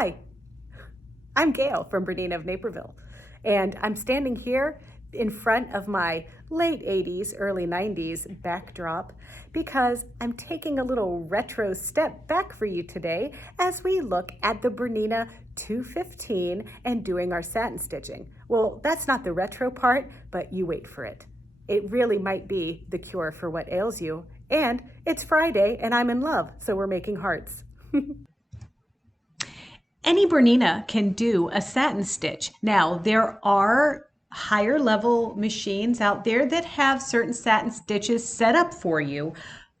Hi, I'm Gayle from BERNINA of Naperville, and I'm standing here in front of my late 80s, early 90s backdrop because I'm taking a little retro step back for you today as we look at the BERNINA 215 and doing our satin stitching. Well, that's not the retro part, but you wait for it. It really might be the cure for what ails you. And it's Friday and I'm in love, so we're making hearts. Any BERNINA can do a satin stitch. Now, there are higher level machines out there that have certain satin stitches set up for you,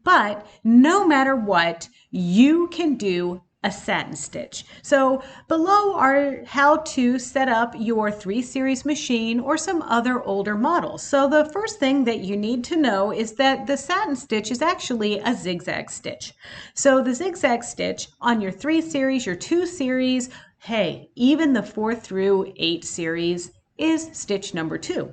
but no matter what, you can do a satin stitch. So below are how to set up your 3 series machine or some other older models. So the first thing that you need to know is that the satin stitch is actually a zigzag stitch. So the zigzag stitch on your 3 series, your 2 series, hey, even the 4 through 8 series is stitch number 2.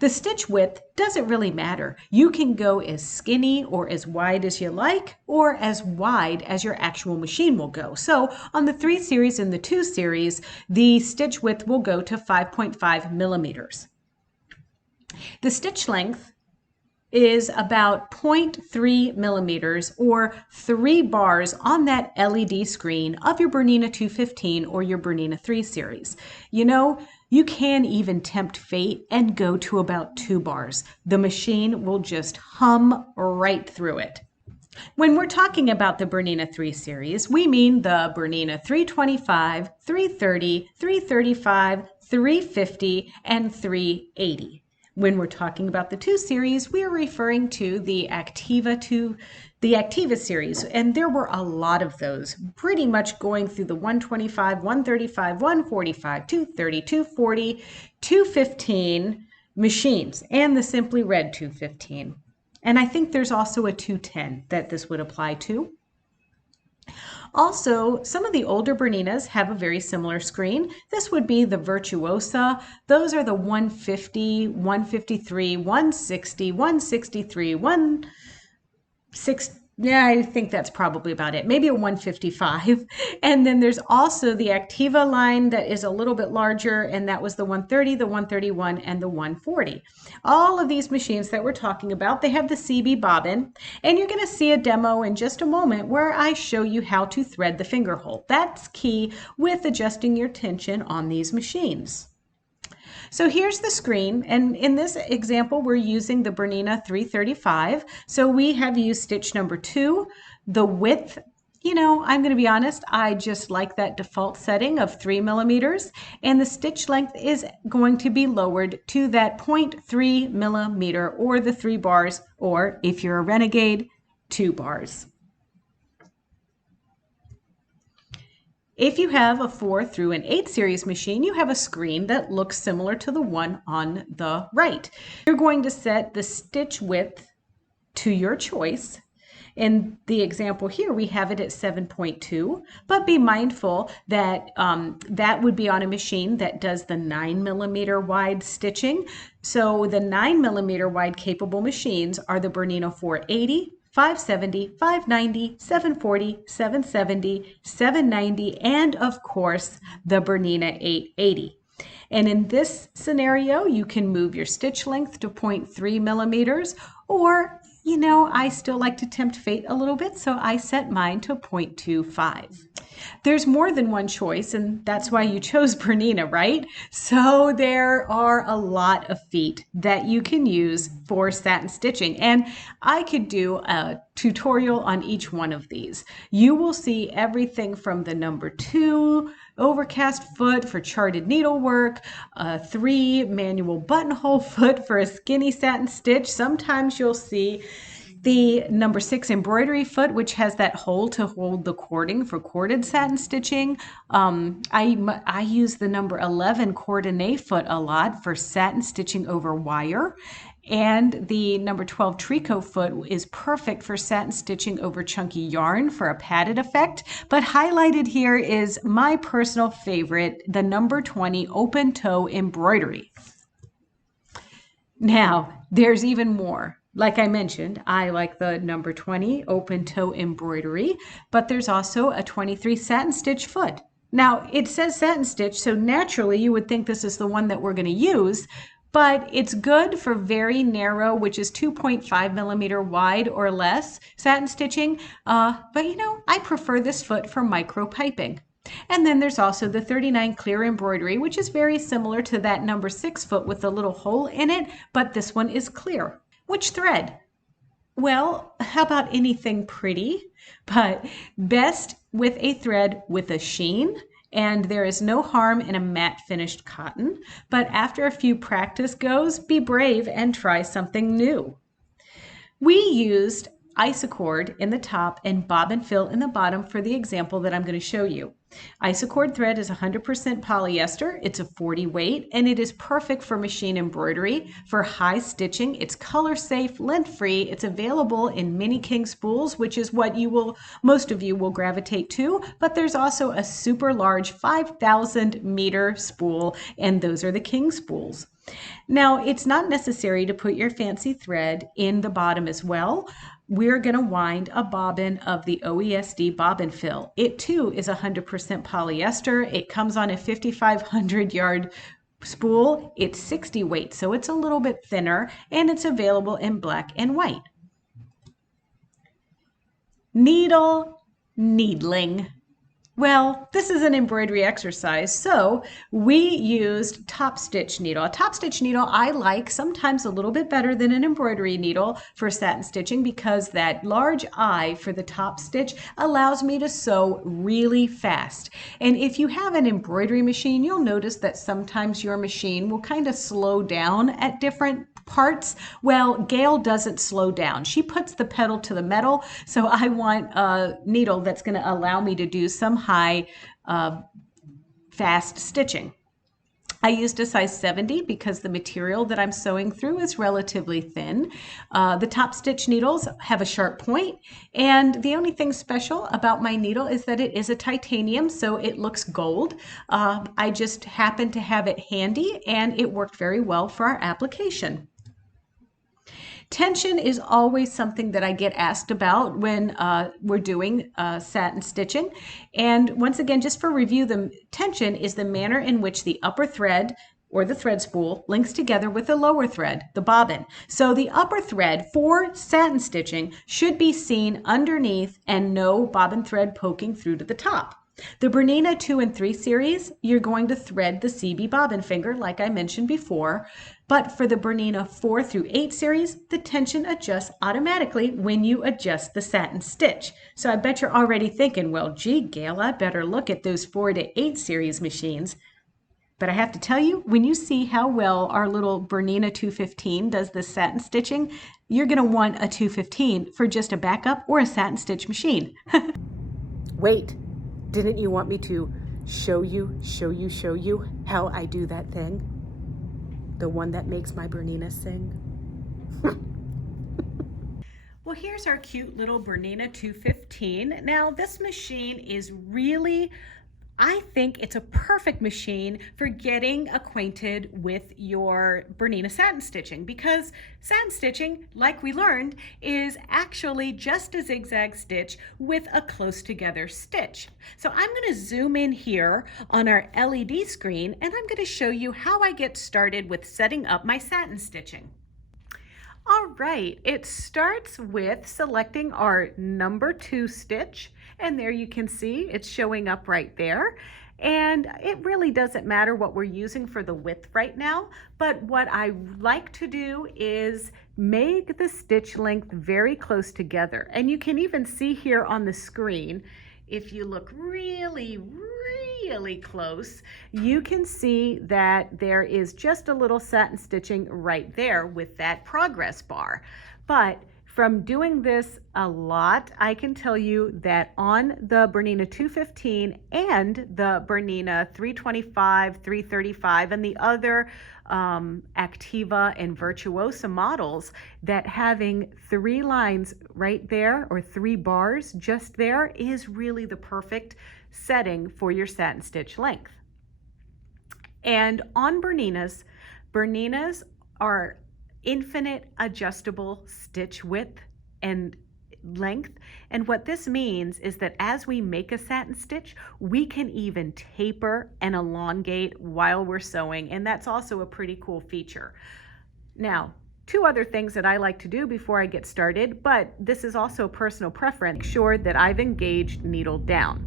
The stitch width doesn't really matter. You can go as skinny or as wide as you like, or as wide as your actual machine will go. So on the 3 series and the 2 series, the stitch width will go to 5.5 millimeters. The stitch length is about 0.3 millimeters or 3 bars on that LED screen of your BERNINA 215 or your BERNINA 3 series. You know, you can even tempt fate and go to about 2 bars. The machine will just hum right through it. When we're talking about the BERNINA 3 series, we mean the BERNINA 325, 330, 335, 350, and 380. When we're talking about the 2 series, we are referring to the Activa series, and there were a lot of those, pretty much going through the 125, 135, 145, 230, 240, 215 machines, and the Simply Red 215. And I think there's also a 210 that this would apply to. Also, some of the older BERNINAs have a very similar screen. This would be the Virtuosa. Those are the 150, 153, 160, 163, 160. Yeah, I think that's probably about it. Maybe a 155. And then there's also the Activa line that is a little bit larger, and that was the 130, the 131, and the 140. All of these machines that we're talking about, they have the CB bobbin, and you're going to see a demo in just a moment where I show you how to thread the finger hole. That's key with adjusting your tension on these machines. So here's the screen, and in this example, we're using the BERNINA 335. So we have used stitch number 2. The width, you know, I'm going to be honest, I just like that default setting of 3 millimeters, and the stitch length is going to be lowered to that 0.3 millimeter, or the 3 bars, or if you're a renegade, 2 bars. If you have a 4 through an 8 series machine, you have a screen that looks similar to the one on the right. You're going to set the stitch width to your choice. In the example here, we have it at 7.2, but be mindful that that would be on a machine that does the 9 millimeter wide stitching. So the 9 millimeter wide capable machines are the BERNINA 480, 570, 590, 740, 770, 790, and of course the BERNINA 880. And in this scenario, you can move your stitch length to 0.3 millimeters, or, you know, I still like to tempt fate a little bit, so I set mine to 0.25. There's more than one choice, and that's why you chose BERNINA, right? So there are a lot of feet that you can use for satin stitching, and I could do a tutorial on each one of these. You will see everything from the number 2 overcast foot for charted needlework, a 3 manual buttonhole foot for a skinny satin stitch. Sometimes you'll see the number 6 embroidery foot, which has that hole to hold the cording for corded satin stitching. I use the number 11 coordinate foot a lot for satin stitching over wire. And the number 12 tricot foot is perfect for satin stitching over chunky yarn for a padded effect. But highlighted here is my personal favorite, the number 20 Open Toe Embroidery. Now, there's even more. Like I mentioned, I like the number 20 Open Toe Embroidery, but there's also a 23 Satin Stitch foot. Now, it says satin stitch, so naturally you would think this is the one that we're going to use, but it's good for very narrow, which is 2.5 millimeter wide or less satin stitching. But you know, I prefer this foot for micro piping. And then there's also the 39 clear embroidery, which is very similar to that number 6 foot with a little hole in it, but this one is clear. Which thread? Well, how about anything pretty? But best with a thread with a sheen, and there is no harm in a matte finished cotton. But after a few practice goes, be brave and try something new. We used isocord in the top and bobbin fill in the bottom for the example that I'm going to show you. Isocord thread is 100% polyester. It's a 40 weight, and it is perfect for machine embroidery. For high stitching, it's color safe, lint free. It's available in mini king spools, which is what most of you will gravitate to, but there's also a super large 5,000 meter spool, and those are the king spools. Now, it's not necessary to put your fancy thread in the bottom as well. We're going to wind a bobbin of the OESD bobbin fill. It too is 100% polyester. It comes on a 5,500 yard spool. It's 60 weight, so it's a little bit thinner, and it's available in black and white. Needle needling. Well, this is an embroidery exercise, so we used top stitch needle. A top stitch needle I like sometimes a little bit better than an embroidery needle for satin stitching because that large eye for the top stitch allows me to sew really fast. And if you have an embroidery machine, you'll notice that sometimes your machine will kind of slow down at different parts. Well, Gayle doesn't slow down. She puts the pedal to the metal, so I want a needle that's going to allow me to do some high, fast stitching. I used a size 70 because the material that I'm sewing through is relatively thin. The top stitch needles have a sharp point, and the only thing special about my needle is that it is a titanium, so it looks gold. I just happened to have it handy, and it worked very well for our application. Tension is always something that I get asked about when we're doing satin stitching. And once again, just for review, the tension is the manner in which the upper thread or the thread spool links together with the lower thread, the bobbin. So the upper thread for satin stitching should be seen underneath and no bobbin thread poking through to the top. The Bernina 2 and 3 series, you're going to thread the CB bobbin finger like I mentioned before, but for the Bernina 4 through 8 series, the tension adjusts automatically when you adjust the satin stitch. So I bet you're already thinking, well, gee, Gayle, I better look at those 4 to 8 series machines. But I have to tell you, when you see how well our little Bernina 215 does this satin stitching, you're going to want a 215 for just a backup or a satin stitch machine. Wait, didn't you want me to show you how I do that thing? The one that makes my Bernina sing? Well, here's our cute little Bernina 215. Now, this machine is really, I think it's a perfect machine for getting acquainted with your Bernina satin stitching, because satin stitching, like we learned, is actually just a zigzag stitch with a close together stitch. So I'm going to zoom in here on our LED screen, and I'm going to show you how I get started with setting up my satin stitching. All right, it starts with selecting our number 2 stitch, and there you can see it's showing up right there. And it really doesn't matter what we're using for the width right now, but what I like to do is make the stitch length very close together. And you can even see here on the screen, if you look really close, you can see that there is just a little satin stitching right there with that progress bar. But from doing this a lot, I can tell you that on the Bernina 215 and the Bernina 325, 335, and the other Activa and Virtuosa models, that having 3 lines right there or 3 bars just there is really the perfect setting for your satin stitch length. And on Berninas are infinite adjustable stitch width, and length. And what this means is that as we make a satin stitch, we can even taper and elongate while we're sewing. And that's also a pretty cool feature. Now, two other things that I like to do before I get started, but this is also personal preference. Make sure that I've engaged needle down.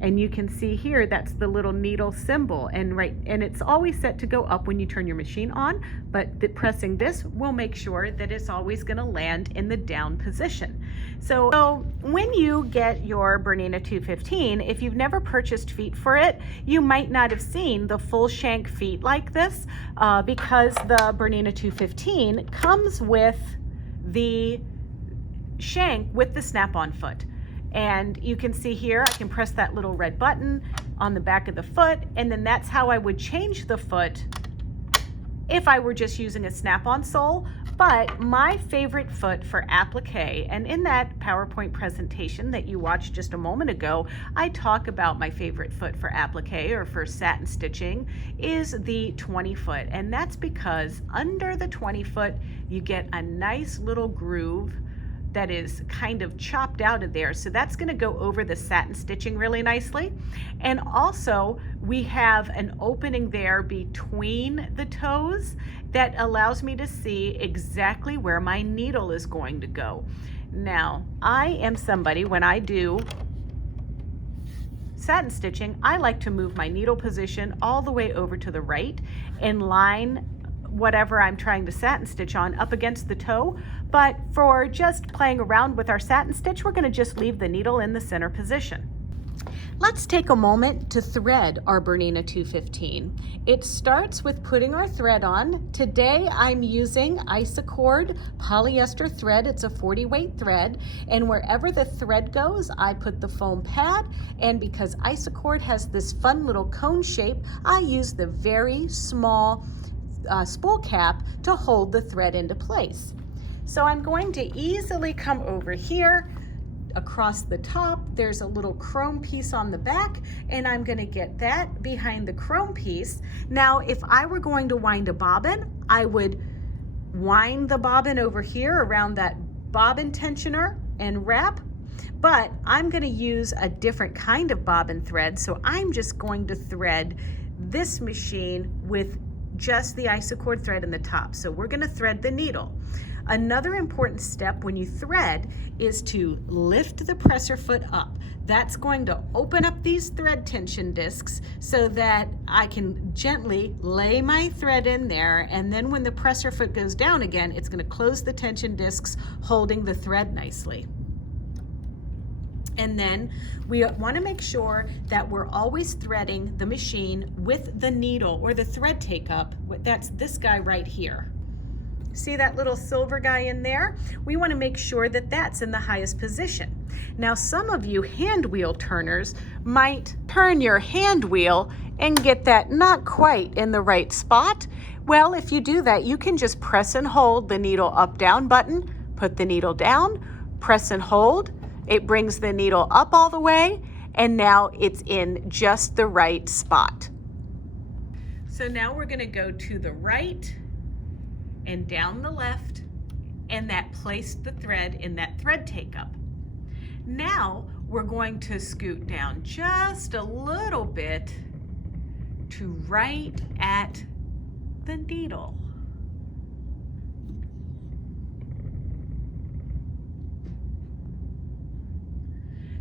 And you can see here, that's the little needle symbol, and it's always set to go up when you turn your machine on, but pressing this will make sure that it's always gonna land in the down position. So when you get your Bernina 215, if you've never purchased feet for it, you might not have seen the full shank feet like this because the Bernina 215 comes with the shank with the snap-on foot. And you can see here, I can press that little red button on the back of the foot, and then that's how I would change the foot if I were just using a snap-on sole. But my favorite foot for applique, and in that PowerPoint presentation that you watched just a moment ago, I talk about my favorite foot for applique or for satin stitching is the 20 foot. And that's because under the 20 foot, you get a nice little groove that is kind of chopped out of there. So that's gonna go over the satin stitching really nicely. And also we have an opening there between the toes that allows me to see exactly where my needle is going to go. Now, I am somebody, when I do satin stitching, I like to move my needle position all the way over to the right and line whatever I'm trying to satin stitch on up against the toe. But for just playing around with our satin stitch, we're going to just leave the needle in the center position. Let's take a moment to thread our Bernina 215. It starts with putting our thread on. Today I'm using Isacord polyester thread. It's a 40 weight thread, and wherever the thread goes, I put the foam pad, and because Isacord has this fun little cone shape, I use the very small spool cap to hold the thread into place. So I'm going to easily come over here across the top. There's a little chrome piece on the back, and I'm going to get that behind the chrome piece. Now, if I were going to wind a bobbin, I would wind the bobbin over here around that bobbin tensioner and wrap, but I'm going to use a different kind of bobbin thread, so I'm just going to thread this machine with just the Isacord thread in the top. So we're going to thread the needle. Another important step when you thread is to lift the presser foot up. That's going to open up these thread tension discs so that I can gently lay my thread in there, and then when the presser foot goes down again, it's going to close the tension discs, holding the thread nicely. And then we want to make sure that we're always threading the machine with the needle or the thread take up. That's this guy right here. See that little silver guy in there? We want to make sure that that's in the highest position. Now, some of you hand wheel turners might turn your hand wheel and get that not quite in the right spot. Well, if you do that, you can just press and hold the needle up down button, put the needle down, press and hold. It brings the needle up all the way, and now it's in just the right spot. So now we're going to go to the right and down the left, and that placed the thread in that thread take up. Now we're going to scoot down just a little bit to right at the needle.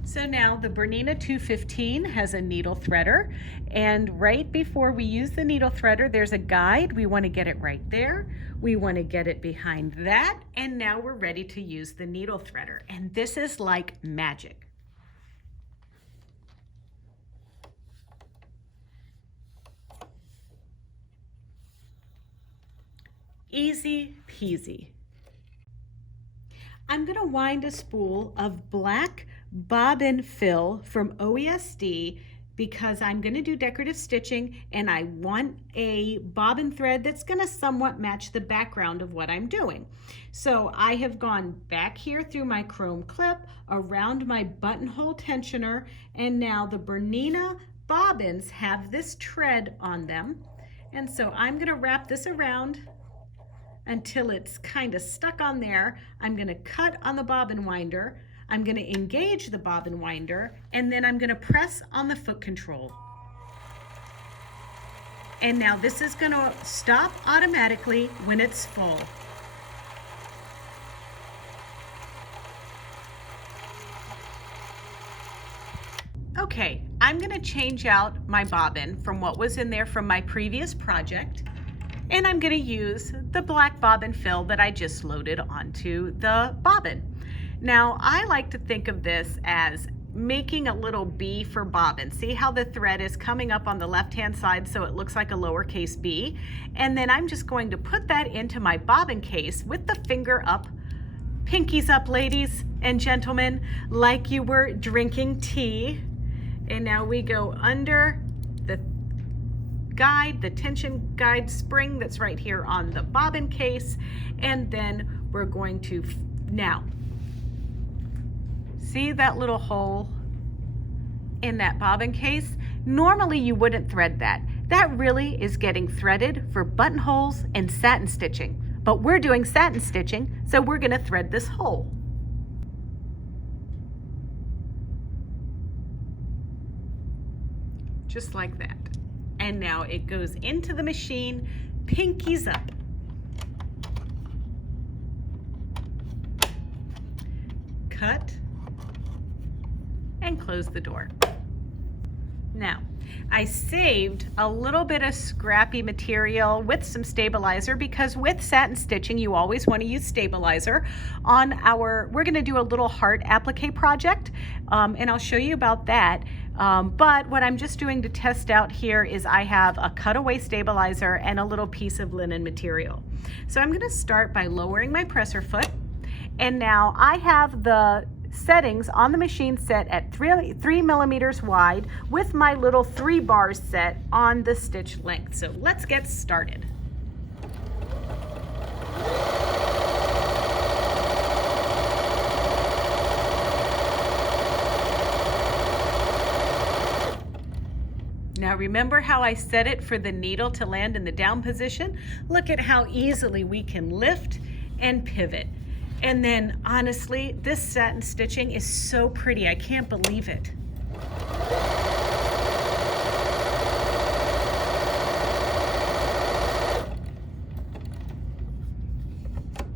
So now the Bernina 215 has a needle threader, and right before we use the needle threader, there's a guide. We want to get it right there. We want to get it behind that, and now we're ready to use the needle threader. And this is like magic. Easy peasy. I'm going to wind a spool of black bobbin fill from OESD because I'm going to do decorative stitching, and I want a bobbin thread that's going to somewhat match the background of what I'm doing. So I have gone back here through my chrome clip, around my buttonhole tensioner, and now the Bernina bobbins have this tread on them. And so I'm going to wrap this around until it's kind of stuck on there. I'm going to cut on the bobbin winder. I'm going to engage the bobbin winder, and then I'm going to press on the foot control. And now this is going to stop automatically when it's full. Okay, I'm going to change out my bobbin from what was in there from my previous project, and I'm going to use the black bobbin fill that I just loaded onto the bobbin. Now, I like to think of this as making a little B for bobbin. See how the thread is coming up on the left-hand side so it looks like a lowercase b? And then I'm just going to put that into my bobbin case with the finger up, pinkies up, ladies and gentlemen, like you were drinking tea. And now we go under the guide, the tension guide spring that's right here on the bobbin case. And then we're going to, now, see that little hole in that bobbin case? Normally you wouldn't thread that. That really is getting threaded for buttonholes and satin stitching. But we're doing satin stitching, so we're gonna thread this hole. Just like that. And now it goes into the machine, pinkies up. Cut and close the door. Now, I saved a little bit of scrappy material with some stabilizer because with satin stitching, you always want to use stabilizer. On we're going to do a little heart applique project, and I'll show you about that. But what I'm just doing to test out here is I have a cutaway stabilizer and a little piece of linen material. So I'm going to start by lowering my presser foot, and now I have the settings on the machine set at 3 millimeters wide with my little 3 bars set on the stitch length. So let's get started. Now remember how I set it for the needle to land in the down position? Look at how easily we can lift and pivot. And then honestly, this satin stitching is so pretty. I can't believe it.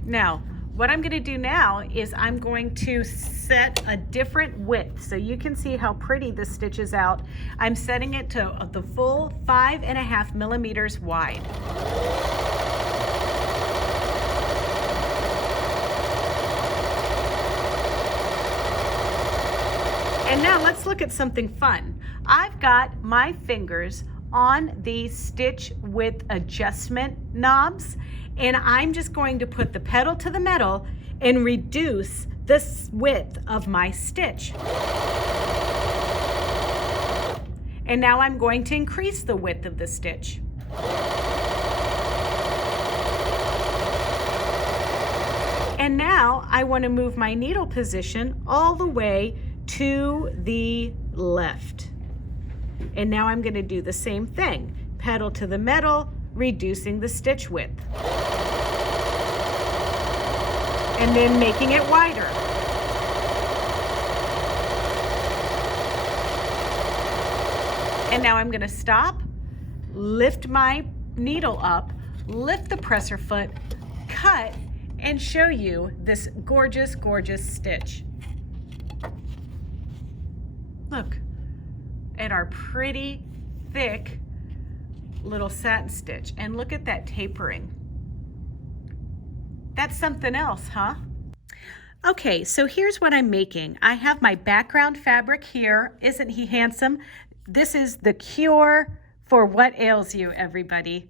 Now, what I'm going to do now is I'm going to set a different width so you can see how pretty this stitches out. I'm setting it to the full 5.5 millimeters wide. And now let's look at something fun. I've got my fingers on the stitch width adjustment knobs, and I'm just going to put the pedal to the metal and reduce the width of my stitch. And now I'm going to increase the width of the stitch. And now I want to move my needle position all the way to the left. And now I'm going to do the same thing. Pedal to the metal, reducing the stitch width. And then making it wider. And now I'm going to stop, lift my needle up, lift the presser foot, cut, and show you this gorgeous, gorgeous stitch. Look at our pretty thick little satin stitch, and look at that tapering. That's something else, huh? Okay, so here's what I'm making. I have my background fabric here. Isn't he handsome? This is the cure for what ails you, everybody.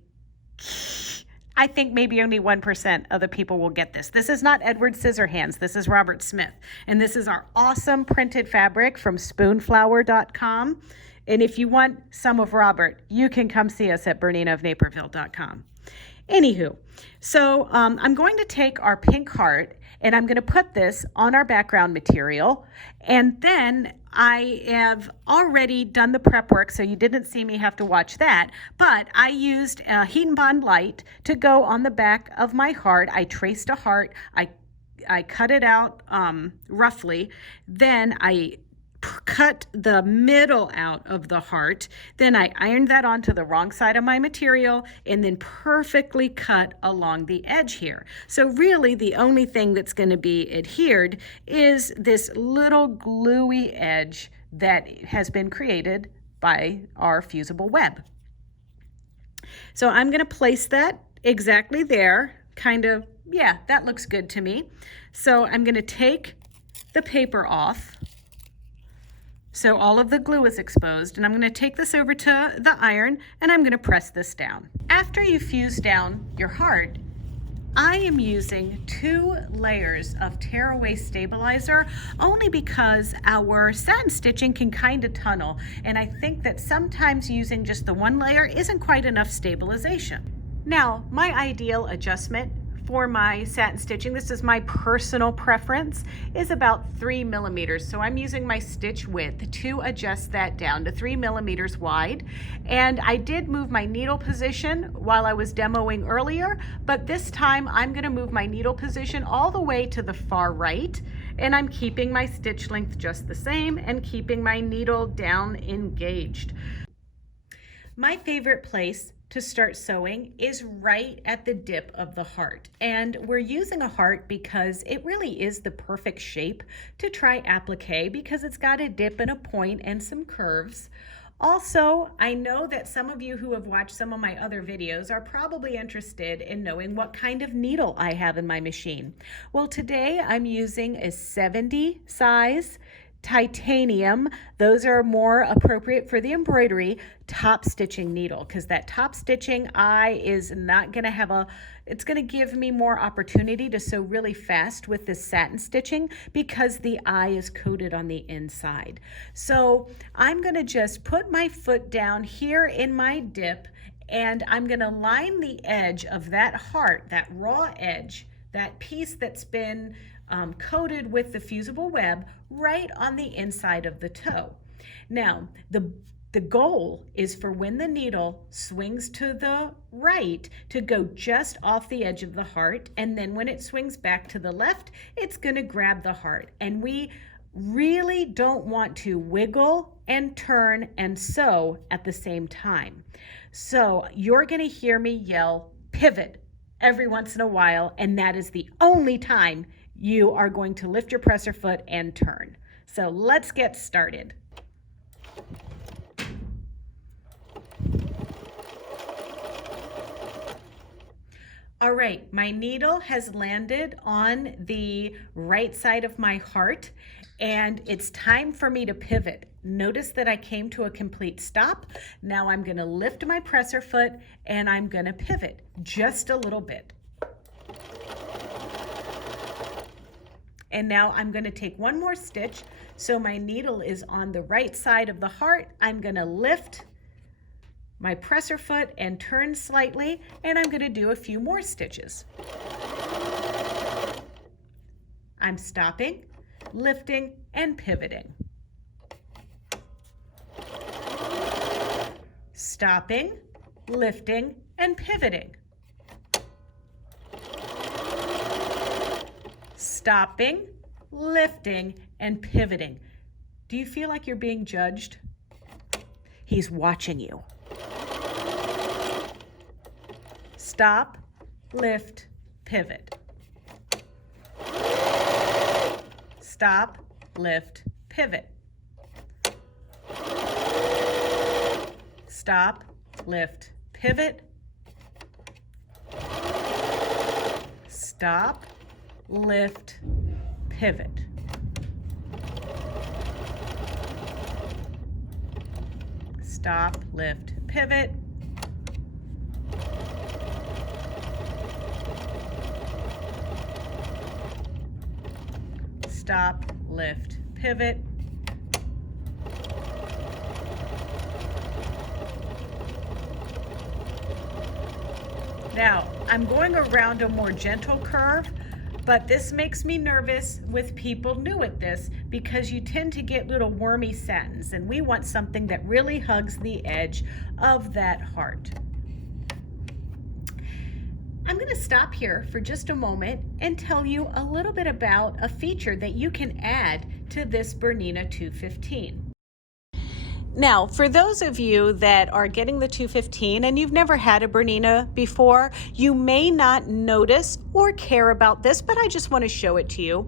I think maybe only 1% of the people will get this. This is not Edward Scissorhands. This is Robert Smith. And this is our awesome printed fabric from spoonflower.com. And if you want some of Robert, you can come see us at BERNINA of Naperville.com. Anywho, so I'm going to take our pink heart and I'm going to put this on our background material. And then I have already done the prep work, so you didn't see me have to watch that. But I used Heat and Bond Light to go on the back of my heart. I traced a heart. I cut it out roughly, then I cut the middle out of the heart, then I ironed that onto the wrong side of my material, and then perfectly cut along the edge here. So really the only thing that's going to be adhered is this little gluey edge that has been created by our fusible web. So I'm going to place that exactly there, kind of, yeah, that looks good to me. So I'm going to take the paper off so all of the glue is exposed, and I'm going to take this over to the iron and I'm going to press this down. After you fuse down your heart, I am using 2 layers of tearaway stabilizer only because our satin stitching can kind of tunnel, and I think that sometimes using just the 1 layer isn't quite enough stabilization. Now, my ideal adjustment for my satin stitching, this is my personal preference, is about 3 millimeters. So I'm using my stitch width to adjust that down to 3 millimeters wide. And I did move my needle position while I was demoing earlier, but this time I'm going to move my needle position all the way to the far right, and I'm keeping my stitch length just the same and keeping my needle down engaged. My favorite place to start sewing is right at the dip of the heart, and we're using a heart because it really is the perfect shape to try applique because it's got a dip and a point and some curves. Also, I know that some of you who have watched some of my other videos are probably interested in knowing what kind of needle I have in my machine. Well, today I'm using a 70 size titanium. Those are more appropriate for the embroidery top stitching needle, because that top stitching eye is not going to have it's going to give me more opportunity to sew really fast with this satin stitching because the eye is coated on the inside. So I'm going to just put my foot down here in my dip, and I'm going to line the edge of that heart, that raw edge, that piece that's been coated with the fusible web right on the inside of the toe. Now, the goal is for when the needle swings to the right to go just off the edge of the heart, and then when it swings back to the left, it's going to grab the heart. And we really don't want to wiggle and turn and sew at the same time. So you're going to hear me yell pivot every once in a while, and that is the only time you are going to lift your presser foot and turn. So let's get started. All right, my needle has landed on the right side of my heart, and it's time for me to pivot. Notice that I came to a complete stop. Now I'm going to lift my presser foot and I'm going to pivot just a little bit. And now I'm going to take one more stitch. So my needle is on the right side of the heart. I'm going to lift my presser foot and turn slightly, and I'm going to do a few more stitches. I'm stopping, lifting, and pivoting. Stopping, lifting, and pivoting. Stopping, lifting, and pivoting. Do you feel like you're being judged? He's watching you. Stop, lift, pivot. Stop, lift, pivot. Stop, lift, pivot. Stop, lift, pivot. Stop, lift, pivot. Stop, lift, pivot. Now, I'm going around a more gentle curve, but this makes me nervous with people new at this because you tend to get little wormy satins, and we want something that really hugs the edge of that heart. I'm going to stop here for just a moment and tell you a little bit about a feature that you can add to this Bernina 215. Now, for those of you that are getting the 215 and you've never had a Bernina before, you may not notice or care about this, but I just want to show it to you.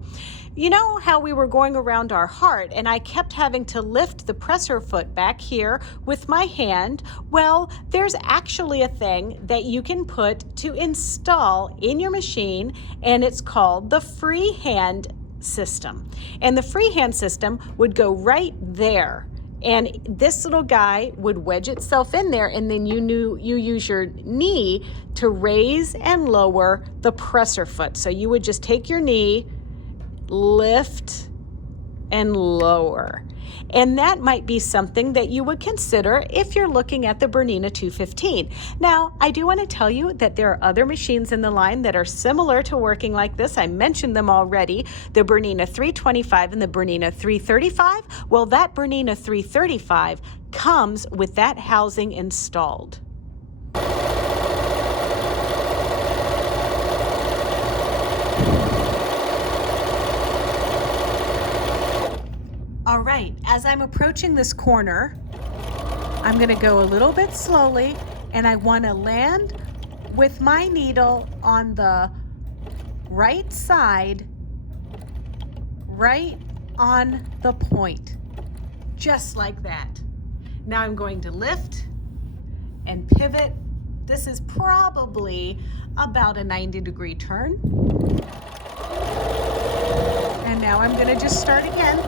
You know how we were going around our heart and I kept having to lift the presser foot back here with my hand? Well, there's actually a thing that you can put to install in your machine, and it's called the freehand system. And the freehand system would go right there. And this little guy would wedge itself in there, and then you use your knee to raise and lower the presser foot. So you would just take your knee, lift and lower. And that might be something that you would consider if you're looking at the Bernina 215. Now, I do want to tell you that there are other machines in the line that are similar to working like this. I mentioned them already, the Bernina 325 and the Bernina 335. Well, that Bernina 335 comes with that housing installed. All right, as I'm approaching this corner, I'm going to go a little bit slowly, and I want to land with my needle on the right side, right on the point, just like that. Now I'm going to lift and pivot. This is probably about a 90-degree turn. And now I'm going to just start again.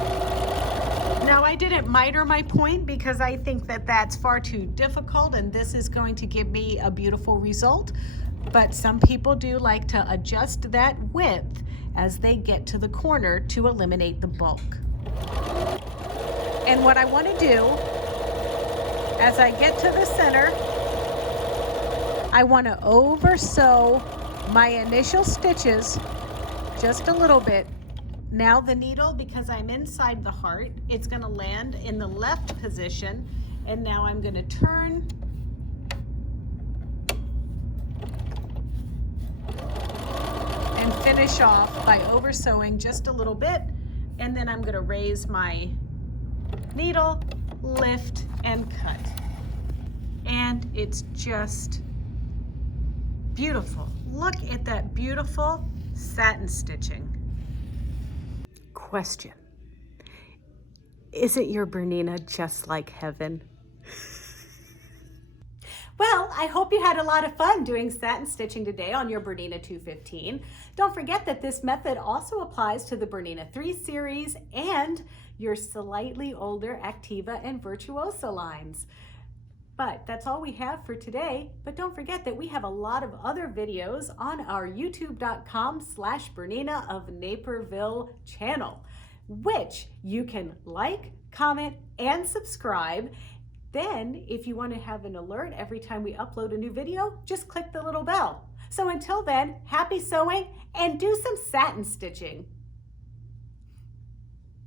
Now, I didn't miter my point because I think that that's far too difficult, and this is going to give me a beautiful result. But some people do like to adjust that width as they get to the corner to eliminate the bulk. And what I want to do, as I get to the center, I want to over sew my initial stitches just a little bit. Now the needle, because I'm inside the heart, it's going to land in the left position, and now I'm going to turn and finish off by over sewing just a little bit, and then I'm going to raise my needle, lift, and cut. And it's just beautiful. Look at that beautiful satin stitching. Question: isn't your Bernina just like heaven? Well, I hope you had a lot of fun doing satin stitching today on your Bernina 215. Don't forget that this method also applies to the Bernina 3 series and your slightly older Activa and Virtuosa lines. But that's all we have for today. But don't forget that we have a lot of other videos on our youtube.com/Bernina of Naperville channel, which you can like, comment, and subscribe. Then, if you want to have an alert every time we upload a new video, just click the little bell. So until then, happy sewing and do some satin stitching.